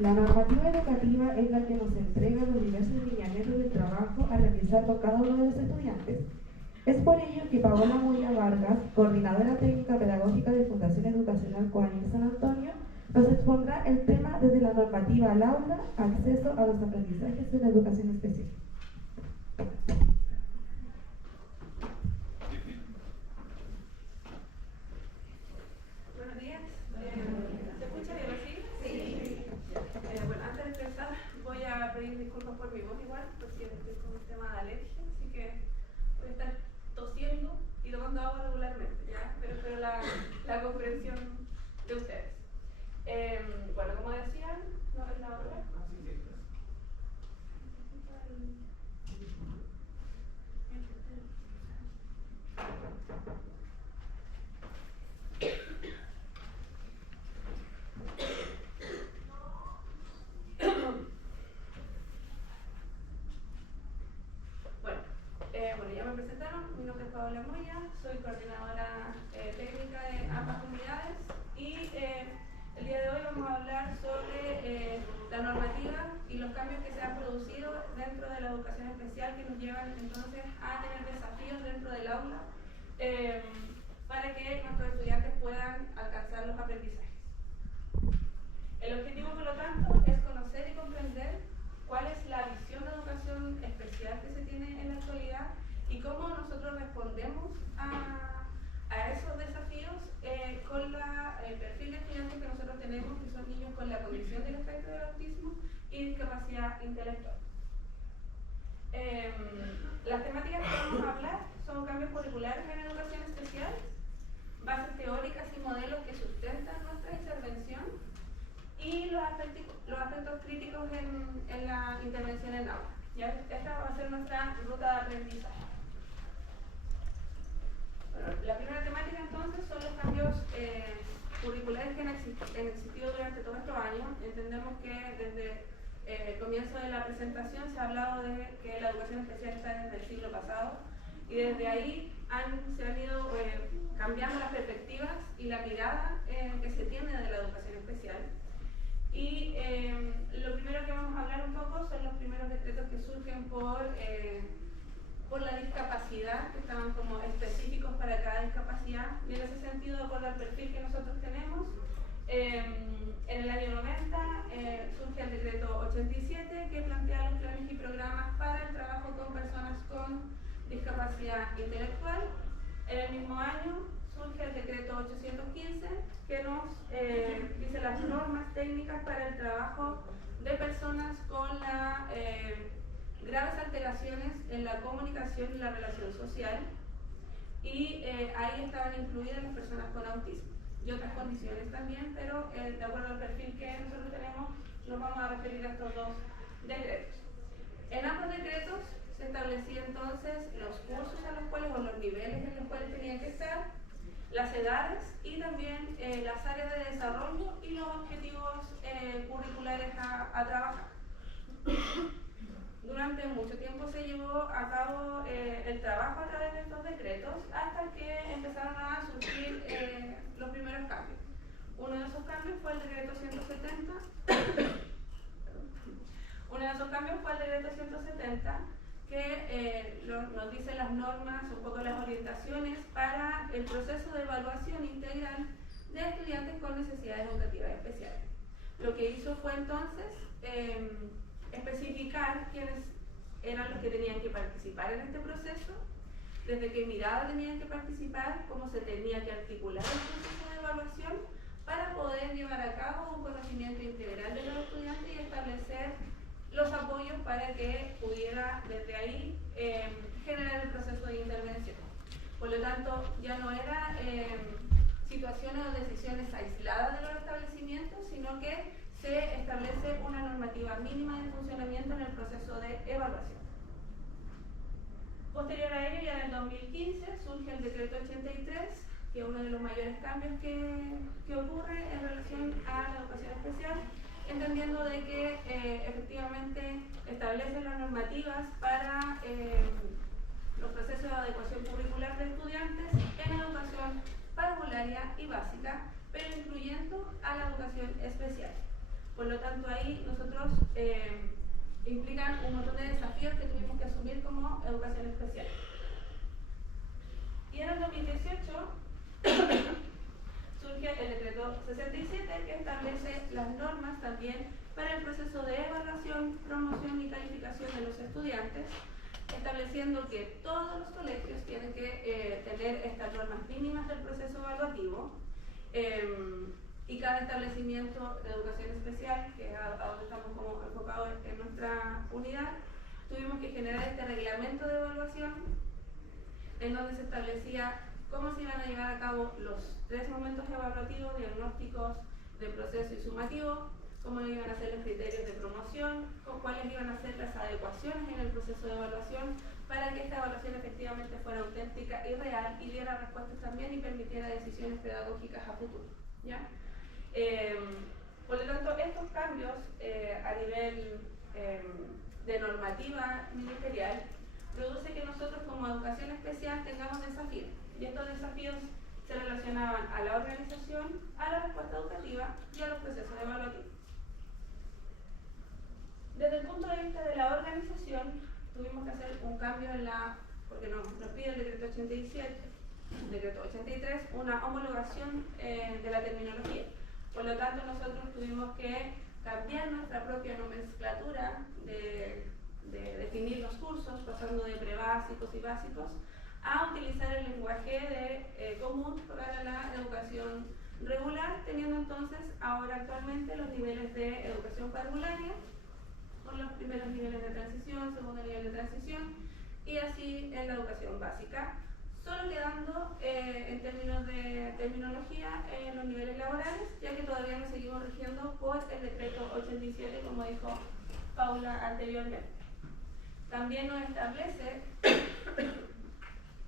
La normativa educativa es la que nos entrega los diversos lineamientos de trabajo a realizar con cada uno de los estudiantes. Es por ello que Paola Moya Vargas, coordinadora técnica pedagógica de Fundación Educacional Coañil San Antonio, nos expondrá el tema desde la normativa al aula, acceso a los aprendizajes en la educación especial. Buenos días. ¿Se escucha bien así? Sí. Bueno, antes de empezar voy a pedir disculpas por mi voz igual, porque estoy con un tema de alergia, así que voy a estar tosiendo y tomando agua regularmente, ¿ya? Pero espero la comprensión de ustedes. Bueno, como decían, ¿no es la otra? Bueno, ya me presentaron, mi nombre es Paola Moya, soy coordinadora técnica de ambas unidades y el día de hoy vamos a hablar sobre la normativa y los cambios que se han producido dentro de la educación especial que nos llevan entonces a tener desafíos dentro del aula para que nuestros estudiantes puedan alcanzar los aprendizajes. El objetivo, por lo tanto, es conocer y comprender cuál es la visión de educación especial que se tiene en la actualidad y cómo nosotros respondemos a esos desafíos con el perfil de estudiantes que nosotros tenemos, que son niños con la condición del espectro del autismo y discapacidad intelectual. Las temáticas que vamos a hablar son cambios curriculares en educación especial, bases teóricas y modelos que sustentan nuestra intervención y los aspectos críticos en la intervención en aula. ¿Ya? Esta va a ser nuestra ruta de aprendizaje. Bueno, la primera temática entonces son los cambios curriculares que han existido durante todos estos años. Entendemos que desde el comienzo de la presentación se ha hablado de que la educación especial está desde el siglo pasado y desde ahí se han ido cambiando las perspectivas y la mirada que se tiene de la educación especial. Y lo primero que vamos a hablar un poco son los primeros decretos que surgen por la discapacidad, que estaban como específicos para cada discapacidad, y en ese sentido, de acuerdo al perfil que nosotros tenemos, en el año 90 surge el decreto 87 que plantea los planes y programas para el trabajo con personas con discapacidad intelectual. En el mismo año surge el decreto 815 que nos dice las normas técnicas para el trabajo de personas con graves alteraciones en la comunicación y la relación social, y ahí estaban incluidas las personas con autismo y otras condiciones también, pero de acuerdo al perfil que nosotros tenemos nos vamos a referir a estos dos decretos. En ambos decretos se establecían entonces los cursos a los cuales, o los niveles en los cuales tenían que estar, las edades y también las áreas de desarrollo y los objetivos curriculares a trabajar. Durante mucho tiempo se llevó a cabo el trabajo a través de estos decretos hasta que empezaron a surgir los primeros cambios. Uno de esos cambios fue el decreto 170. Uno de esos cambios fue el decreto 170 que nos dice las normas, un poco las orientaciones para el proceso de evaluación integral de estudiantes con necesidades educativas especiales. Lo que hizo fue entonces especificar quiénes eran los que tenían que participar en este proceso, desde qué mirada tenían que participar, cómo se tenía que articular el proceso de evaluación para poder llevar a cabo un conocimiento integral de los estudiantes y establecer los apoyos para que pudiera desde ahí generar el proceso de intervención. Por lo tanto, ya no era situaciones o decisiones aisladas de los establecimientos, sino que se establece una normativa mínima de funcionamiento en el proceso de evaluación. Posterior a ello, ya en el 2015, surge el decreto 83, que es uno de los mayores cambios que ocurre en relación a la educación especial, entendiendo de que efectivamente establece las normativas para los procesos de adecuación curricular de estudiantes en educación parvularia y básica, pero incluyendo a la educación especial. Por lo tanto, ahí nosotros implican un montón de desafíos que tuvimos que asumir como educación especial. Y en el 2018 surge el decreto 67 que establece las normas también para el proceso de evaluación, promoción y calificación de los estudiantes, estableciendo que todos los colegios tienen que tener estas normas mínimas del proceso evaluativo y cada establecimiento de educación especial, que a donde estamos como enfocados en nuestra unidad, tuvimos que generar este reglamento de evaluación en donde se establecía cómo se iban a llevar a cabo los 3 momentos evaluativos, diagnósticos, de proceso y sumativo, cómo iban a ser los criterios de promoción, cuáles iban a ser las adecuaciones en el proceso de evaluación para que esta evaluación efectivamente fuera auténtica y real y diera respuestas también y permitiera decisiones pedagógicas a futuro, ¿ya? Por lo tanto, estos cambios a nivel de normativa ministerial produce que nosotros como educación especial tengamos desafíos, y estos desafíos se relacionaban a la organización, a la respuesta educativa y a los procesos evaluativos. Desde el punto de vista de la organización, tuvimos que hacer un cambio en porque nos pide el decreto 87, decreto 83, una homologación de la terminología. Por lo tanto, nosotros tuvimos que cambiar nuestra propia nomenclatura de definir los cursos, pasando de prebásicos y básicos, a utilizar el lenguaje común para la educación regular, teniendo entonces ahora actualmente los niveles de educación parvularia, con los primeros niveles de transición, segundo nivel de transición, y así en la educación básica, solo quedando en términos de terminología en los niveles laborales, ya que todavía nos seguimos rigiendo por el decreto 87, como dijo Paula anteriormente. También nos establece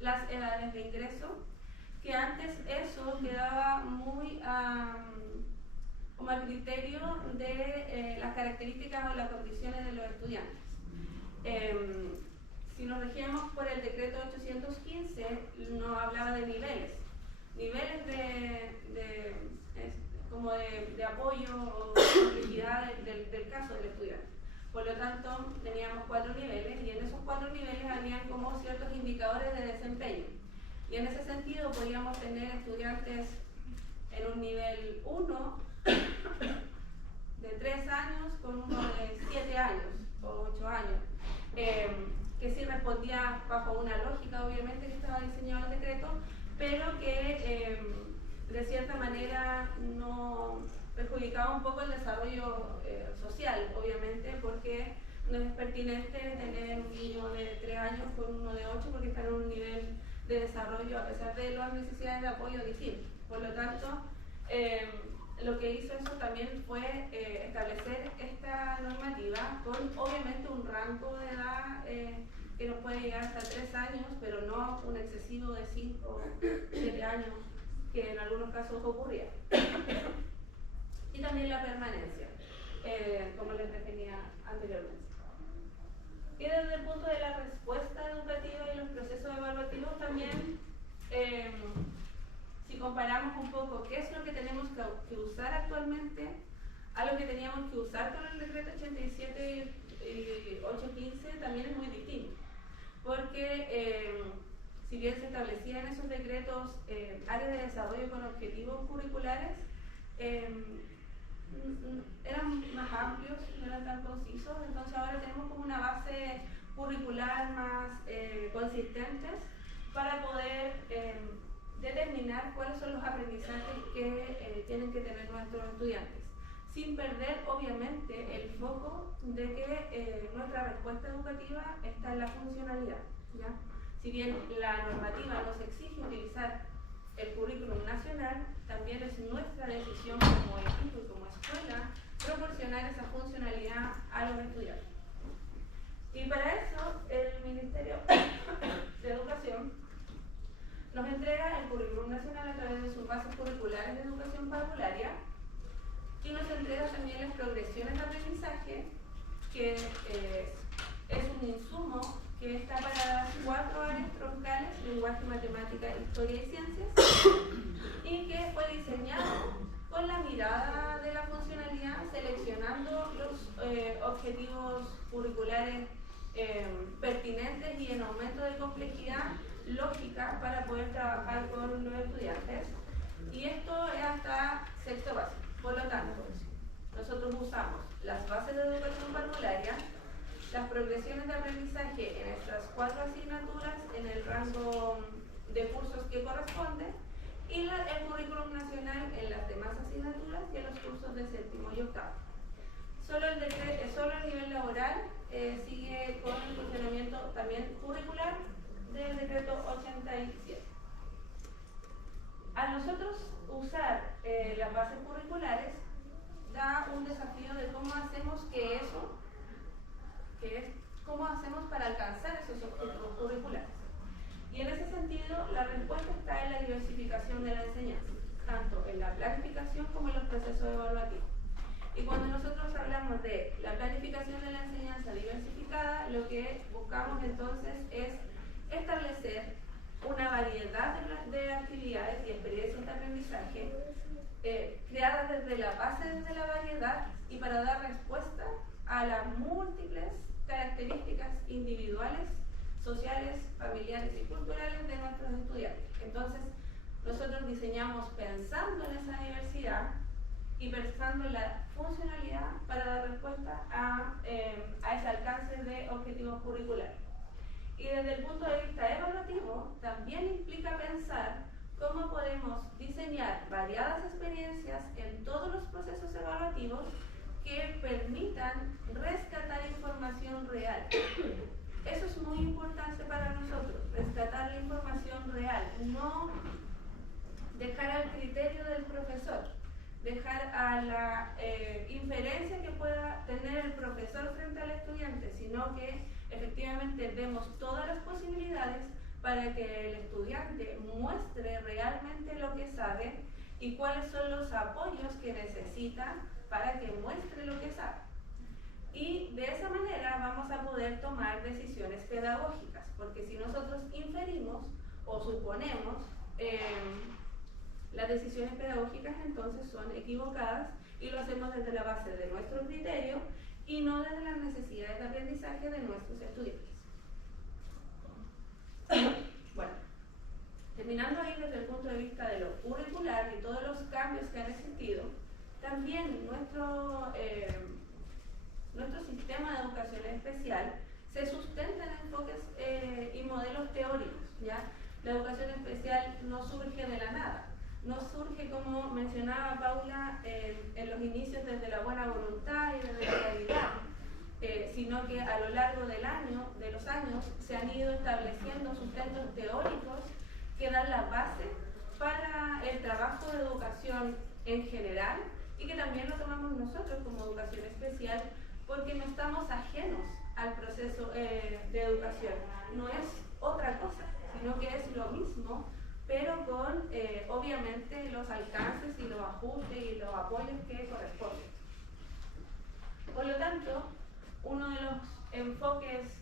las edades de ingreso, que antes eso quedaba muy como al criterio de las características o las condiciones de los estudiantes. Si nos regíamos por el decreto 815, nos hablaba de niveles como de apoyo o complejidad del caso del estudiante. Por lo tanto, teníamos 4 niveles y en esos 4 niveles habían como ciertos indicadores de desempeño. Y en ese sentido podíamos tener estudiantes en un nivel 1 de 3 años con uno de 7 años o 8 años, que sí respondía bajo una lógica, obviamente, que estaba diseñado el decreto, pero que de cierta manera no perjudicaba un poco el desarrollo social, obviamente, porque no es pertinente tener un niño de 3 años con uno de 8 porque están en un nivel de desarrollo, a pesar de las necesidades de apoyo distintos. Por lo tanto, lo que hizo eso también fue establecer esta normativa con obviamente un rango de edad que nos puede llegar hasta 3 años, pero no un excesivo de 5 o 7 años, que en algunos casos ocurría. Y también la permanencia, como les definía anteriormente. Y desde el punto de la respuesta educativa y los procesos evaluativos también, si comparamos un poco qué es lo que tenemos que usar actualmente a lo que teníamos que usar con el decreto 87 y 815, también es muy distinto. Porque si bien se establecían esos decretos áreas de desarrollo con objetivos curriculares, eran más amplios, no eran tan concisos, entonces ahora tenemos como una base curricular más consistentes para poder determinar cuáles son los aprendizajes que tienen que tener nuestros estudiantes, sin perder obviamente el foco de que nuestra respuesta educativa está en la funcionalidad, ¿ya? Si bien la normativa nos exige utilizar el currículum nacional, también es nuestra decisión como equipo y como escuela proporcionar esa funcionalidad a los estudiantes. Y para eso el Ministerio de Educación nos entrega el currículum nacional a través de sus bases curriculares de educación parvularia y nos entrega también las progresiones de aprendizaje, que es un insumo que está para las 4 áreas troncales: lenguaje, matemática, historia y ciencias, y que fue diseñado con la mirada de la funcionalidad, seleccionado objetivos curriculares pertinentes y en aumento de complejidad lógica para poder trabajar con los estudiantes. Y esto es hasta sexto básico. Por lo tanto, nosotros usamos las bases de educación parvularia, las progresiones de aprendizaje en estas 4 asignaturas en el rango de cursos que corresponde y el currículum nacional en las demás asignaturas y en los cursos de séptimo y octavo. Solo el nivel laboral sigue con el funcionamiento también curricular del decreto 87. A nosotros usar las bases curriculares da un desafío de cómo hacemos cómo hacemos para alcanzar esos objetivos curriculares. Y en ese sentido, la respuesta está en la diversificación de la enseñanza, tanto en la planificación como en los procesos evaluativos. Y cuando nosotros hablamos de la planificación de la enseñanza diversificada, lo que buscamos entonces es establecer una variedad de actividades y experiencias de aprendizaje creadas desde la base, desde la variedad y para dar respuesta a las múltiples características individuales, sociales, familiares y culturales de nuestros estudiantes. Entonces, nosotros diseñamos pensando en esa diversidad y pensando en la funcionalidad para dar respuesta a ese alcance de objetivos curriculares. Y desde el punto de vista evaluativo, también implica pensar cómo podemos diseñar variadas experiencias en todos los procesos evaluativos que permitan rescatar información real. Eso es muy importante para nosotros, rescatar la información real, no dejar al criterio del profesor, dejar a la inferencia que pueda tener el profesor frente al estudiante, sino que efectivamente vemos todas las posibilidades para que el estudiante muestre realmente lo que sabe y cuáles son los apoyos que necesita para que muestre lo que sabe. Y de esa manera vamos a poder tomar decisiones pedagógicas, porque si nosotros inferimos o suponemos, las decisiones pedagógicas entonces son equivocadas y lo hacemos desde la base de nuestro criterio y no desde las necesidades de aprendizaje de nuestros estudiantes. Bueno, terminando ahí desde el punto de vista de lo curricular y todos los cambios que han existido, también nuestro sistema de educación especial se sustenta en enfoques y modelos teóricos, ¿ya? La educación especial no surge de la nada, no surge, como mencionaba Paula, en los inicios desde la buena voluntad y desde la calidad, sino que a lo largo de los años se han ido estableciendo sustentos teóricos que dan la base para el trabajo de educación en general y que también lo tomamos nosotros como educación especial porque no estamos ajenos al proceso de educación. No es otra cosa, sino que es lo mismo, pero con obviamente los alcances y los ajustes y los apoyos que corresponden. Por lo tanto, uno de los enfoques,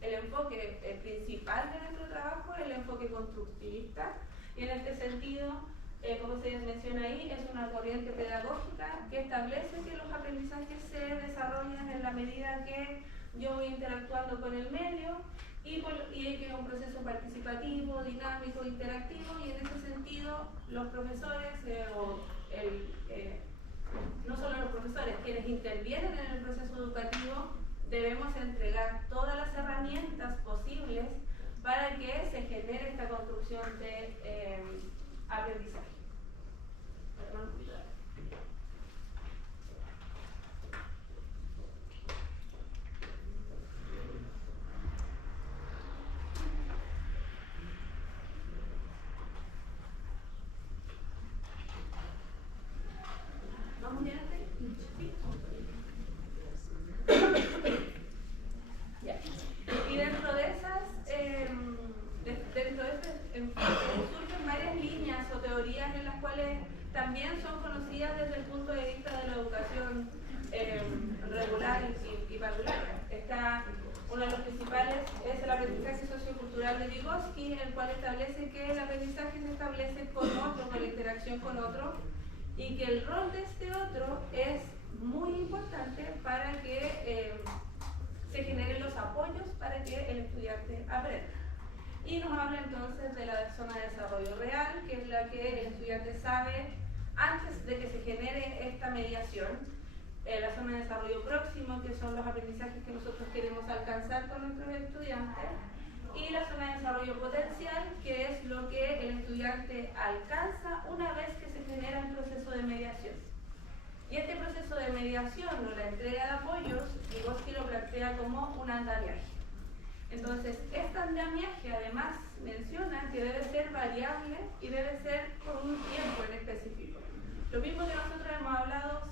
el enfoque principal de nuestro trabajo es el enfoque constructivista, y en este sentido, como se menciona ahí, es una corriente pedagógica que establece que los aprendizajes se desarrollan en la medida que yo voy interactuando con el medio y que es un proceso participativo, dinámico, interactivo, y en ese sentido los profesores no solo los profesores, quienes intervienen en el proceso educativo, debemos entregar todas las herramientas posibles para que se genere esta construcción de aprendizaje. ¿Vamos bien? Ya. Y dentro de esas, surgen varias líneas o teorías en las cuales también son conocidas desde el punto de vista de la educación regular y parvularia. Uno de los principales es el aprendizaje sociocultural de Vygotsky, el cual establece que el aprendizaje se establece con otro, con la interacción con otro, y que el rol de este otro es muy importante para que se generen los apoyos para que el estudiante aprenda. Y nos habla entonces de la zona de desarrollo real, que es la que el estudiante sabe antes de que se genere esta mediación. La zona de desarrollo próximo, que son los aprendizajes que nosotros queremos alcanzar con nuestros estudiantes. Y la zona de desarrollo potencial, que es lo que el estudiante alcanza una vez que se genera el proceso de mediación. Y este proceso de mediación o la entrega de apoyos, Vygotsky lo plantea como un andamiaje. Entonces, este andamiaje además menciona que debe ser variable y debe ser por un tiempo en específico. Lo mismo que nosotros hemos hablado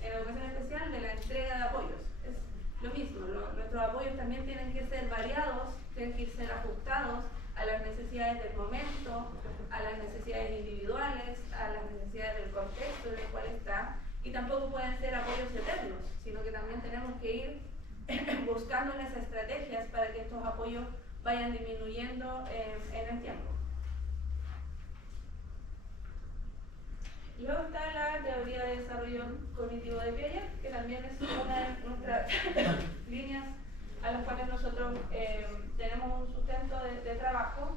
en educación especial de la entrega de apoyos. Es lo mismo, nuestros apoyos también tienen que ser variados, tienen que ser ajustados a las necesidades del momento, a las necesidades individuales, a las necesidades del contexto en el cual está. Y tampoco pueden ser apoyos eternos, sino que también tenemos que ir buscando las estrategias para que estos apoyos vayan disminuyendo en el tiempo. Luego está la teoría de desarrollo cognitivo de Piaget, que también es una de nuestras líneas a las cuales nosotros tenemos un sustento de trabajo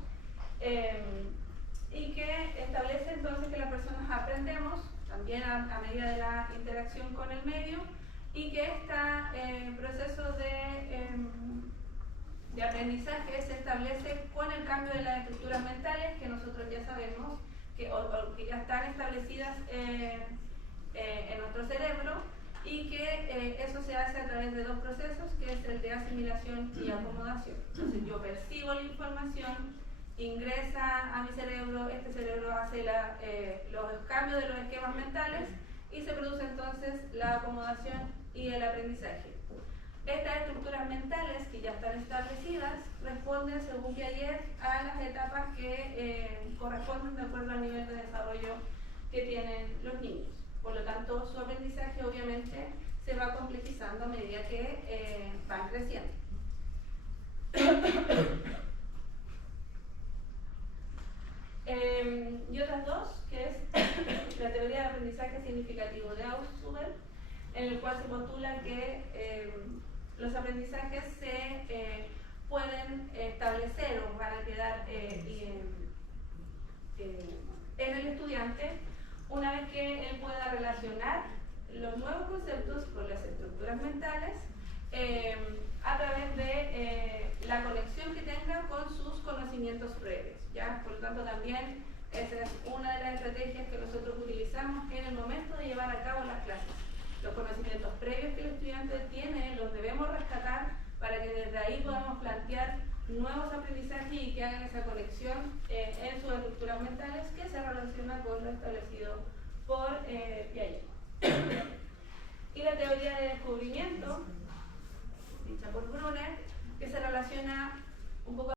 y que establece entonces que las personas aprendemos también a medida de la interacción con el medio y que este proceso de aprendizaje se establece con el cambio de las estructuras mentales que nosotros ya sabemos que ya están establecidas en nuestro cerebro y que eso se hace a través de dos procesos, que es el de asimilación y acomodación. Entonces yo percibo la información, ingresa a mi cerebro, este cerebro hace los cambios de los esquemas mentales y se produce entonces la acomodación y el aprendizaje. Estas estructuras mentales que ya están establecidas responden, según Piaget, a las etapas que corresponden de acuerdo al nivel de desarrollo que tienen los niños. Por lo tanto, su aprendizaje obviamente se va complejizando a medida que van creciendo. Y otras dos, que es la teoría de aprendizaje significativo de Ausubel, en el cual se postula que los aprendizajes se pueden establecer o van a quedar en el estudiante una vez que él pueda relacionar los nuevos conceptos con las estructuras mentales a través de la conexión que tenga con sus conocimientos previos, ¿ya? Por lo tanto, también esa es una de las estrategias que nosotros utilizamos en el momento de llevar a cabo las clases. Los conocimientos previos que el estudiante tiene los debemos rescatar para que desde ahí podamos plantear nuevos aprendizajes y que hagan esa conexión en sus estructuras mentales que se relaciona con lo establecido por Piaget. Y la teoría de descubrimiento, dicha por Brunner, que se relaciona un poco